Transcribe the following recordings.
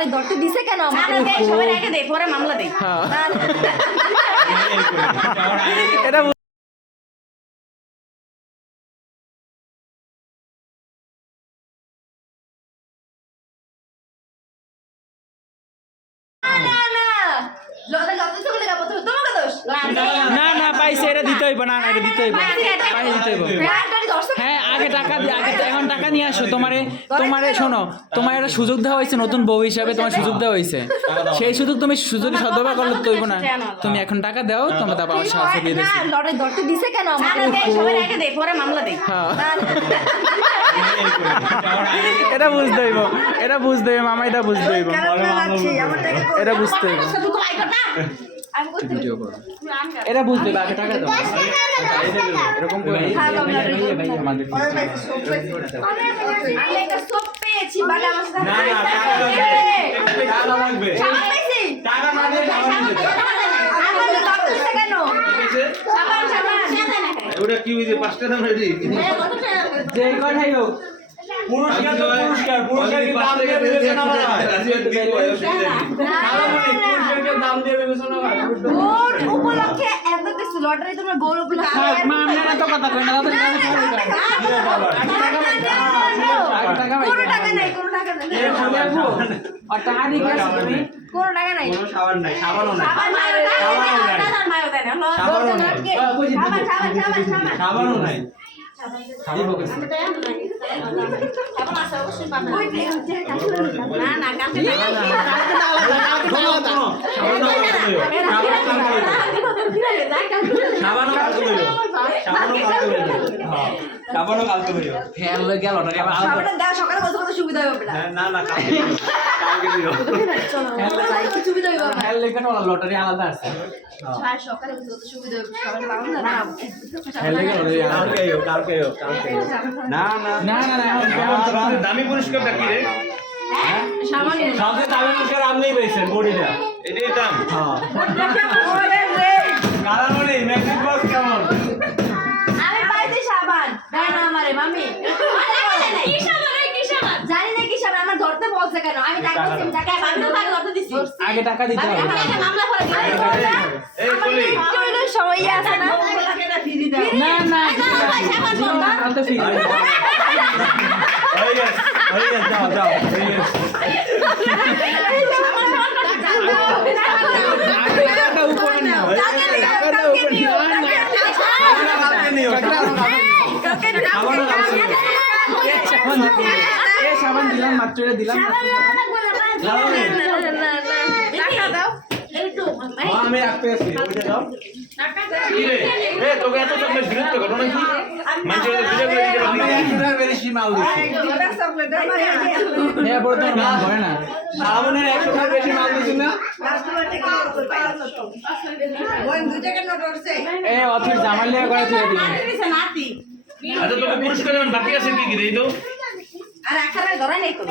Lottery ধরতে দিছে কেন আমাকে? সবাই রেখে দে, পরে মামলা দেই। এটা না না পাইছে, এটা দিতে হইব না, এটা দিতে হইব, পাইছে দিতে হইব। হ্যাঁ আগে টাকা দিয়ে, আগে এখন টাকা নিয়ে আসো। তোমারে শোনো, তোমার একটা সুযোগ দেওয়া হয়েছে নতুন বউ হিসাবে, তোমার সুযোগ দেওয়া হয়েছে, সেই সুযোগ তুমি সুযোগ সদ্ব্যবহার করলে তো হইব না। তুমি এখন টাকা দাও, তোমার তারপর আমার সাহায্য দিয়ে দিচ্ছি। লটারি ধরতে দিছে কেন আমাকে? সবাই রেখে দে, পরে মামলা দেই। এটা বুঝতে হইব, এটা বুঝতে হইব, মামা এটা বুঝতে হইব, এটা বুঝতে হইব, ভিডিও করো, এটা বুঝতে হইব। আগে টাকা দাও, এরকম করে ভাই আমাদের আমি একটা সব পেয়েছি বাবা আমার সাথে। টাকা লাগবে, টাকা না দিয়ে আমাকে ধরতে দিছে কেন? ওটা কি হইছে? 5 টাকা দাম রেডি যে কথাই হোক, পুরস্কার তো পুরস্কার কি দাম দিয়ে বিবেচনা করা হয়? পুরস্কারকে দাম দিয়ে বিবেচনা করা হয়। ওর উপলক্ষে এত কিছু লটারি তোমরা বড় উপলক্ষে মা আমরা না তো কথা কই না, তাদের টাকা পাই, কোনো টাকা নাই, কোনো টাকা নাই, আর টাকা দিয়ে গেছ তুমি, কোনো টাকা নাই। কোনো সাবান নাই, সাবানও নাই, সাবানও নাই। সাবানও কালকে হইল। ফেল লই গেল লটারি আবার সকালে দাও, সকালে বলতে কত সুবিধা হবে না। না না কালকে দিও। কি সুবিধা হবে বাবা? ফেল লই কেন লটারি আলাদা আছে, আর সকালে বলতে কত সুবিধা হবে, সকালে পাবো না। ফেল লই লটারি আলাদা। কালকে না না না না না দামি পুরস্কারটা কি রে? সামান্য সবচেয়ে দামি পুরস্কার আপনিই পেয়েছেন, বডিটা এটাই দাম। হ্যাঁ কারণ নেই ম্যাজিক বক্স কেমন? আমি পাইছি সাবান, দেয় না আমারে মামি। কি সাবান? জানি না কি সাবান, আমার ধরতে বলছে কেন? আমি টাকা দিছি, আমি টাকা ধরতে দিছি। আগে টাকা দিতে হবে। মামলা করে দিই। এই কলি একটু সময় আছে না? না না আমি তো ফ্রি হয়ে গেছে যাও যাও হয়ে গেছে। টাকা উপরে নাও, টাকা উপরে নাও, কালকে নিও, সাবানও কালকে নিও। এ সাবান দিলাম, মাত্র এটা দিলাম। যাও নে। টাকা দাও। আমি রাখতে আসছি, ওইটা দাও। কি রে? এ তোকে এত চকলেট বিরক্ত করো নাকি? মানুষের ভিডিও করে দিতে আমি পারি। একটার বেশি মাল দিছি। হ্যাঁ বড় তো নাম হয় না। সাবানের 100 টাকার বেশি মাল দিছি না? এ অথির জামালিয়া করে তুই দিবি। আচ্ছা তোকে পুরস্কার দেন, বাকি আছে কি কি দেই তো? আর এখানে ধরা নেই তো।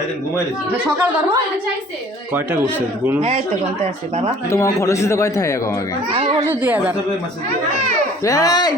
একদিন ঘুমাইলিস। সকাল ধরো। কয়টা করছিস গুণ? এই তো বলতে আসি বাবা। তোমার খরচ দিতে কয় থাকে আমাকে? আমি বলি 2000। তবে মাসে এই